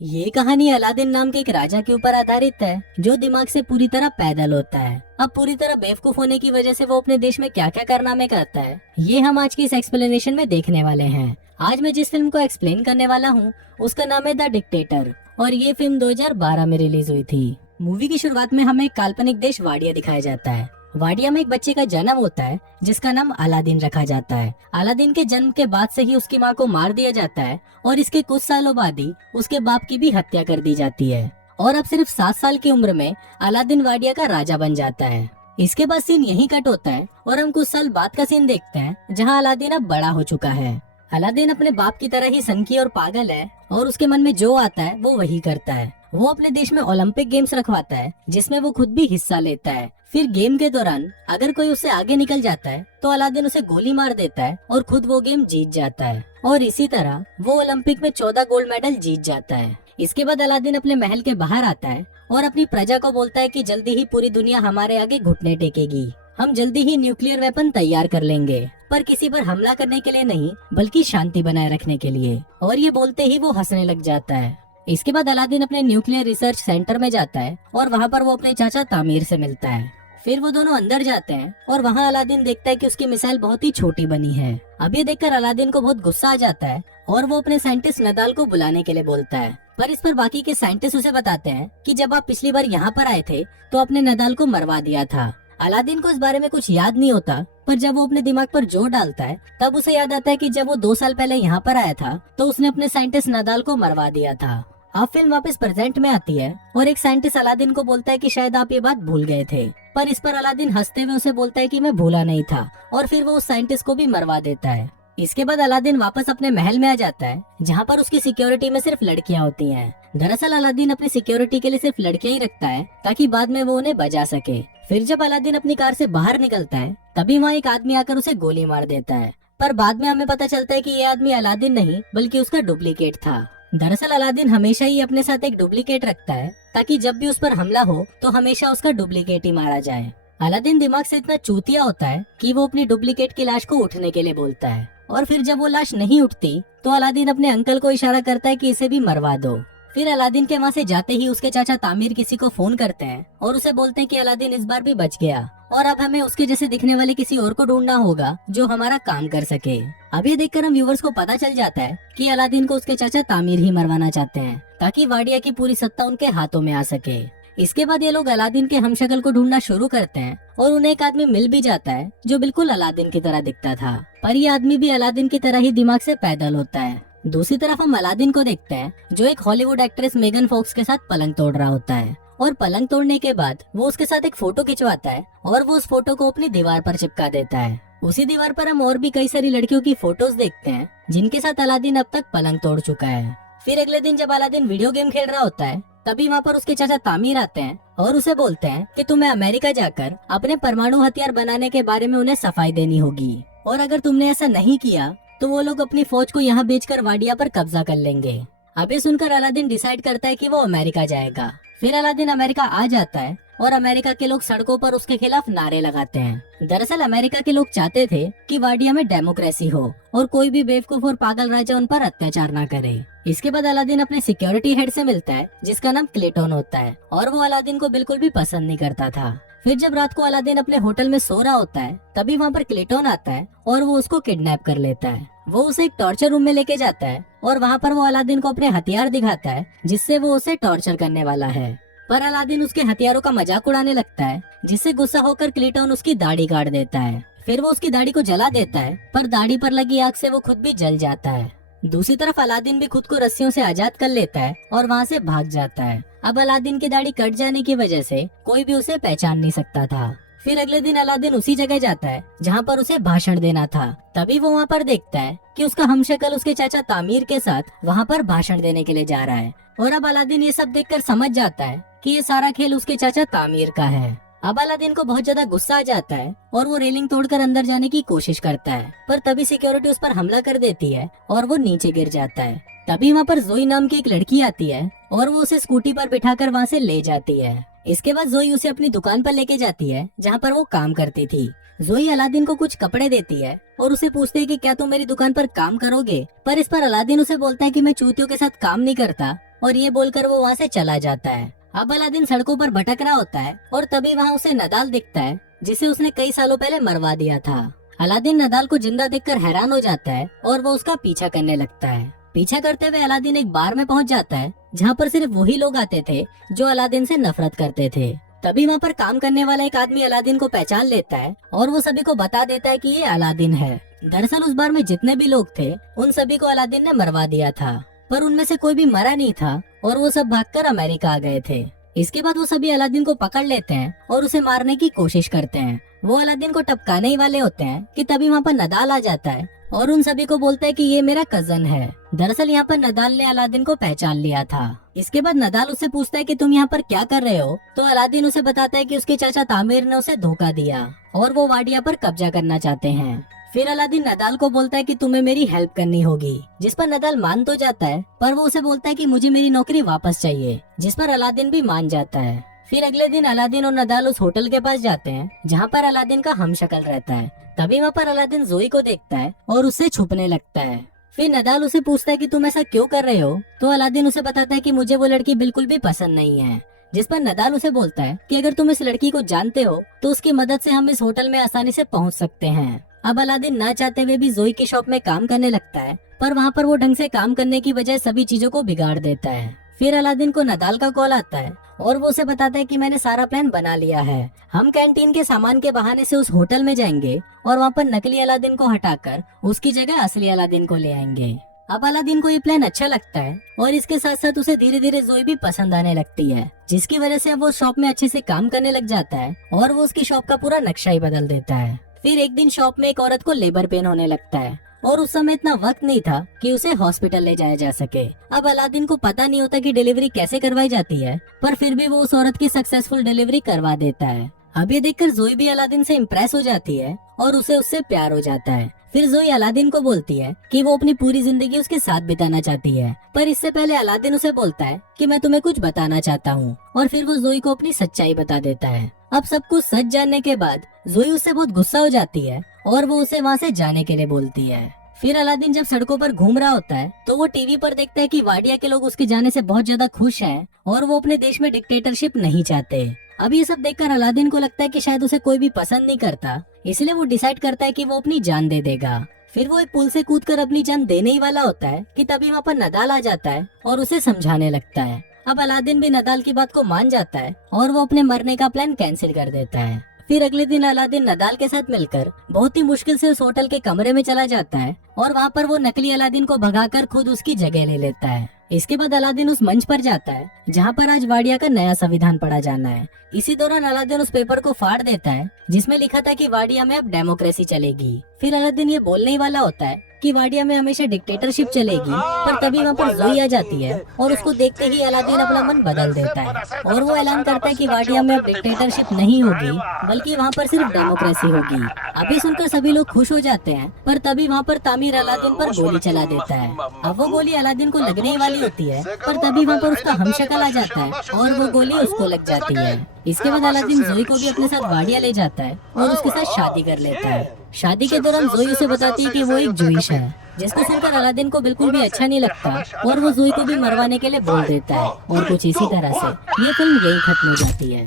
ये कहानी अलादीन नाम के एक राजा के ऊपर आधारित है जो दिमाग से पूरी तरह पैदल होता है। अब पूरी तरह बेवकूफ होने की वजह से वो अपने देश में क्या क्या कारनामे करता है, ये हम आज की इस एक्सप्लेनेशन में देखने वाले हैं। आज मैं जिस फिल्म को एक्सप्लेन करने वाला हूँ उसका नाम है द डिक्टेटर और ये फिल्म 2012 में रिलीज हुई थी। मूवी की शुरुआत में हमें एक काल्पनिक देश वाडिया दिखाया जाता है। वाडिया में एक बच्चे का जन्म होता है जिसका नाम अलादीन रखा जाता है। अलादीन के जन्म के बाद से ही उसकी मां को मार दिया जाता है और इसके कुछ सालों बाद ही उसके बाप की भी हत्या कर दी जाती है और अब सिर्फ 7 साल की उम्र में अलादीन वाडिया का राजा बन जाता है। इसके बाद सीन यहीं कट होता है और हम कुछ साल बाद का सीन देखते हैं जहाँ अलादीन अब बड़ा हो चुका है। अलादीन अपने बाप की तरह ही सनकी और पागल है और उसके मन में जो आता है वो वही करता है। वो अपने देश में ओलंपिक गेम्स रखवाता है जिसमें वो खुद भी हिस्सा लेता है। फिर गेम के दौरान अगर कोई उससे आगे निकल जाता है तो अलादीन उसे गोली मार देता है और खुद वो गेम जीत जाता है और इसी तरह वो ओलंपिक में 14 गोल्ड मेडल जीत जाता है। इसके बाद अलादीन अपने महल के बाहर आता है और अपनी प्रजा को बोलता है कि जल्दी ही पूरी दुनिया हमारे आगे घुटने टेकेगी। हम जल्दी ही न्यूक्लियर वेपन तैयार कर लेंगे, पर किसी पर हमला करने के लिए नहीं बल्कि शांति बनाए रखने के लिए। और ये बोलते ही वो हंसने लग जाता है। इसके बाद अलादीन अपने न्यूक्लियर रिसर्च सेंटर में जाता है और वहाँ पर वो अपने चाचा तामीर से मिलता है। फिर वो दोनों अंदर जाते हैं और वहाँ अलादीन देखता है कि उसकी मिसाइल बहुत ही छोटी बनी है। अब ये देखकर अलादीन को बहुत गुस्सा आ जाता है और वो अपने साइंटिस्ट नदाल को बुलाने के लिए बोलता है। पर इस पर बाकी के साइंटिस्ट उसे बताते हैं कि जब आप पिछली बार यहाँ पर आए थे तो आपने नदाल को मरवा दिया था। अलादीन को इस बारे में कुछ याद नहीं होता, पर जब वो अपने दिमाग पर जोर डालता है तब उसे याद आता है कि जब वो 2 साल पहले यहाँ पर आया था तो उसने अपने साइंटिस्ट नदाल को मरवा दिया था। अब फिल्म वापस प्रेजेंट में आती है और एक साइंटिस्ट अलादीन को बोलता है कि शायद आप ये बात भूल गए थे, पर इस पर अलादीन हंसते हुए उसे बोलता है कि मैं भूला नहीं था और फिर वो उस साइंटिस्ट को भी मरवा देता है। इसके बाद अलादीन वापस अपने महल में आ जाता है जहाँ पर उसकी सिक्योरिटी में सिर्फ लड़कियाँ होती हैं। दरअसल अलादीन अपनी सिक्योरिटी के लिए सिर्फ लड़कियाँ ही रखता है ताकि बाद में वो उन्हें बचा सके। फिर जब अलादीन अपनी कार से बाहर निकलता है तभी वहाँ एक आदमी आकर उसे गोली मार देता है, पर बाद में हमें पता चलता है कि ये आदमी अलादीन नहीं बल्कि उसका डुप्लीकेट था। दरअसल अलादीन हमेशा ही अपने साथ एक डुप्लीकेट रखता है ताकि जब भी उस पर हमला हो तो हमेशा उसका डुप्लीकेट ही मारा जाए। अलादीन दिमाग से इतना चूतिया होता है कि वो अपनी डुप्लीकेट की लाश को उठने के लिए बोलता है और फिर जब वो लाश नहीं उठती तो अलादीन अपने अंकल को इशारा करता है कि इसे भी मरवा दो। फिर अलादीन के वहाँ से जाते ही उसके चाचा तामीर किसी को फोन करते हैं और उसे बोलते हैं कि अलादीन इस बार भी बच गया और अब हमें उसके जैसे दिखने वाले किसी और को ढूंढना होगा जो हमारा काम कर सके। अब ये देखकर हम व्यूवर्स को पता चल जाता है कि अलादीन को उसके चाचा तामीर ही मरवाना चाहते हैं ताकि वाडिया की पूरी सत्ता उनके हाथों में आ सके। इसके बाद ये लोग अलादीन के हमशक्ल को ढूंढना शुरू करते हैं और उन्हें एक आदमी मिल भी जाता है जो बिल्कुल अलादीन की तरह दिखता था, पर ये आदमी भी अलादीन की तरह ही दिमाग से पैदल होता है। दूसरी तरफ हम अलादीन को देखते हैं जो एक हॉलीवुड एक्ट्रेस मेगन फॉक्स के साथ पलंग तोड़ रहा होता है और पलंग तोड़ने के बाद वो उसके साथ एक फोटो खिंचवाता है और वो उस फोटो को अपनी दीवार पर चिपका देता है। उसी दीवार पर हम और भी कई सारी लड़कियों की फोटोज देखते हैं जिनके साथ अलादीन अब तक पलंग तोड़ चुका है। फिर अगले दिन जब अलादीन वीडियो गेम खेल रहा होता है तभी वहाँ पर उसके चाचा तामीर आते हैं और उसे बोलते हैं कि तुम्हें अमेरिका जाकर अपने परमाणु हथियार बनाने के बारे में उन्हें सफाई देनी होगी और अगर तुमने ऐसा नहीं किया तो वो लोग अपनी फौज को यहाँ बेचकर वाडिया पर कब्जा कर लेंगे। अब ये सुनकर अलादीन डिसाइड करता है कि वो अमेरिका जाएगा। फिर अलादीन अमेरिका आ जाता है और अमेरिका के लोग सड़कों पर उसके खिलाफ नारे लगाते हैं। दरअसल अमेरिका के लोग चाहते थे कि वाडिया में डेमोक्रेसी हो और कोई भी बेवकूफ और पागल राजा उन पर अत्याचार ना करे। इसके बाद अलादीन अपने सिक्योरिटी हेड से मिलता है जिसका नाम क्लेटोन होता है और वो अलादीन को बिल्कुल भी पसंद नहीं करता था। फिर जब रात को अलादीन अपने होटल में सो रहा होता है तभी वहाँ पर क्लेटोन आता है और वो उसको किडनैप कर लेता है। वो उसे एक टॉर्चर रूम में लेके जाता है और वहाँ पर वो अलादीन को अपने हथियार दिखाता है जिससे वो उसे टॉर्चर करने वाला है, पर अलादीन उसके हथियारों का मजाक उड़ाने लगता है जिससे गुस्सा होकर क्लेटोन उसकी दाढ़ी काट देता है। फिर वो उसकी दाढ़ी को जला देता है पर दाढ़ी पर लगी आग से वो खुद भी जल जाता है। दूसरी तरफ अलादीन भी खुद को रस्सियों से आजाद कर लेता है और वहाँ से भाग जाता है। अब अलादीन की दाढ़ी कट जाने की वजह से कोई भी उसे पहचान नहीं सकता था। फिर अगले दिन अलादीन उसी जगह जाता है जहाँ पर उसे भाषण देना था। तभी वो वहाँ पर देखता है कि उसका हमशक्ल उसके चाचा तामीर के साथ वहाँ पर भाषण देने के लिए जा रहा है और अब अलादीन ये सब देखकर समझ जाता है कि ये सारा खेल उसके चाचा तामीर का है। अब अलादीन को बहुत ज्यादा गुस्सा आ जाता है और वो रेलिंग तोड़कर अंदर जाने की कोशिश करता है, पर तभी सिक्योरिटी उस पर हमला कर देती है और वो नीचे गिर जाता है। तभी वहाँ पर जोई नाम की एक लड़की आती है और वो उसे स्कूटी पर बिठाकर वहाँ से ले जाती है। इसके बाद जोई उसे अपनी दुकान पर लेके जाती है जहाँ पर वो काम करती थी। जोई अलादीन को कुछ कपड़े देती है और उसे पूछती है कि क्या तुम मेरी दुकान पर काम करोगे, पर इस पर अलादीन उसे बोलता है कि मैं चूतियों के साथ काम नहीं करता और ये बोलकर वो वहाँ से चला जाता है। अब अलादीन सड़कों पर भटक रहा होता है और तभी वहाँ उसे नदाल दिखता है, जिसे उसने कई सालों पहले मरवा दिया था। अलादीन नदाल को जिंदा देखकर हैरान हो जाता है और वो उसका पीछा करने लगता है। पीछा करते हुए अलादीन एक बार में पहुंच जाता है, जहाँ पर सिर्फ वही लोग आते थे जो अलादीन से नफरत करते थे। तभी वहाँ पर काम करने वाला एक आदमी अलादीन को पहचान लेता है और वो सभी को बता देता है कि ये अलादीन है। दरअसल उस बार में जितने भी लोग थे उन सभी को अलादीन ने मरवा दिया था, पर उनमें से कोई भी मरा नहीं था और वो सब भागकर अमेरिका आ गए थे। इसके बाद वो सभी अलादीन को पकड़ लेते हैं और उसे मारने की कोशिश करते हैं। वो अलादीन को टपकाने ही वाले होते हैं कि तभी वहाँ पर नदाल आ जाता है और उन सभी को बोलता है कि ये मेरा कजन है। दरअसल यहाँ पर नदाल ने अलादीन को पहचान लिया था। इसके बाद नदाल उससे पूछता है कि तुम यहाँ पर क्या कर रहे हो, तो अलादीन उसे बताता है कि उसके चाचा तामिर ने उसे धोखा दिया और वो वाडिया पर कब्जा करना चाहते हैं। फिर अलादीन नदाल को बोलता है कि तुम्हें मेरी हेल्प करनी होगी, जिस पर नदाल मान तो जाता है, पर वो उसे बोलता है कि मुझे मेरी नौकरी वापस चाहिए, जिस पर अलादीन भी मान जाता है। फिर अगले दिन अलादीन और नदाल उस होटल के पास जाते हैं जहाँ पर अलादीन का हमशक्ल रहता है। तभी वहाँ पर अलादीन जोई को देखता है और उससे छुपने लगता है। फिर नदाल उसे पूछता है कि तुम ऐसा क्यों कर रहे हो, तो अलादीन उसे बताता है कि मुझे वो लड़की बिल्कुल भी पसंद नहीं है। जिस पर नदाल उसे बोलता है कि अगर तुम इस लड़की को जानते हो तो उसकी मदद से हम इस होटल में आसानी से पहुँच सकते हैं। अब अलादीन ना चाहते हुए भी जोई की शॉप में काम करने लगता है, पर वहाँ पर वो ढंग से काम करने की बजाय सभी चीजों को बिगाड़ देता है। फिर अलादीन को नदाल का कॉल आता है और वो उसे बताता है कि मैंने सारा प्लान बना लिया है। हम कैंटीन के सामान के बहाने से उस होटल में जाएंगे और वहाँ पर नकली अलादीन को हटाकर उसकी जगह असली अलादीन को ले आएंगे। अब अलादीन को ये प्लान अच्छा लगता है और इसके साथ साथ उसे धीरे धीरे जोई भी पसंद आने लगती है, जिसकी वजह से अब वो शॉप में अच्छे से काम करने लग जाता है और वो उसकी शॉप का पूरा नक्शा ही बदल देता है। फिर एक दिन शॉप में एक औरत को लेबर पेन होने लगता है और उस समय इतना वक्त नहीं था कि उसे हॉस्पिटल ले जाया जा सके। अब अलादीन को पता नहीं होता कि डिलीवरी कैसे करवाई जाती है, पर फिर भी वो उस औरत की सक्सेसफुल डिलीवरी करवा देता है। अब ये देखकर जोई भी अलादीन से इम्प्रेस हो जाती है और उसे उससे प्यार हो जाता है। फिर जोई अलादीन को बोलती है कि वो अपनी पूरी जिंदगी उसके साथ बिताना चाहती है, पर इससे पहले अलादीन उसे बोलता है कि मैं तुम्हें कुछ बताना चाहता हूँ, और फिर वो जोई को अपनी सच्चाई बता देता है। अब सब कुछ सच जानने के बाद जोई उससे बहुत गुस्सा हो जाती है और वो उसे वहाँ से जाने के लिए बोलती है। फिर अलादीन जब सड़कों पर घूम रहा होता है तो वो टीवी पर देखता है कि वाडिया के लोग उसके जाने से बहुत ज्यादा खुश हैं और वो अपने देश में डिक्टेटरशिप नहीं चाहते। अब ये सब देखकर अलादीन को लगता है कि शायद उसे कोई भी पसंद नहीं करता, इसलिए वो डिसाइड करता है कि वो अपनी जान दे देगा। फिर वो एक पुल से कूदकर अपनी जान देने ही वाला होता है कि तभी वहाँ पर नदाल आ जाता है और उसे समझाने लगता है। अब अलादीन भी नदाल की बात को मान जाता है और वो अपने मरने का प्लान कैंसिल कर देता है। फिर अगले दिन अलादीन नदाल के साथ मिलकर बहुत ही मुश्किल से उस होटल के कमरे में चला जाता है और वहाँ पर वो नकली अलादीन को भगाकर खुद उसकी जगह ले लेता है। इसके बाद अलादीन उस मंच पर जाता है जहाँ पर आज वाडिया का नया संविधान पढ़ा जाना है। इसी दौरान अलादीन उस पेपर को फाड़ देता है जिसमें लिखा था कि वाडिया में अब डेमोक्रेसी चलेगी। फिर अलादीन ये बोलने ही वाला होता है कि वाडिया में हमेशा डिक्टेटरशिप चलेगी, पर तभी वहाँ पर जोई आ जाती है और उसको देखते ही अलादीन अपना मन बदल देता है और वो ऐलान करता है कि वाडिया में अब डिक्टेटरशिप नहीं होगी बल्कि वहाँ पर सिर्फ डेमोक्रेसी होगी। अभी सुनकर सभी लोग खुश हो जाते हैं, पर तभी वहाँ पर तामिर अलादीन पर गोली चला देता है। अब वो गोली अलादीन को लगने ही वाली होती है, पर तभी वहाँ पर उसका हमशक्ल आ जाता है और वो गोली उसको लग जाती है। इसके बाद अलादीन जोई को भी अपने साथ वाडिया ले जाता है और उसके साथ शादी कर लेता है। शादी के दौरान जोई उसे बताती है कि वो एक जूइश है, जिसको सुनकर अलादीन को बिल्कुल भी अच्छा नहीं लगता और वो जोई को भी मरवाने के लिए बोल देता है। और कुछ इसी तरह से ये फिल्म यही खत्म हो जाती है।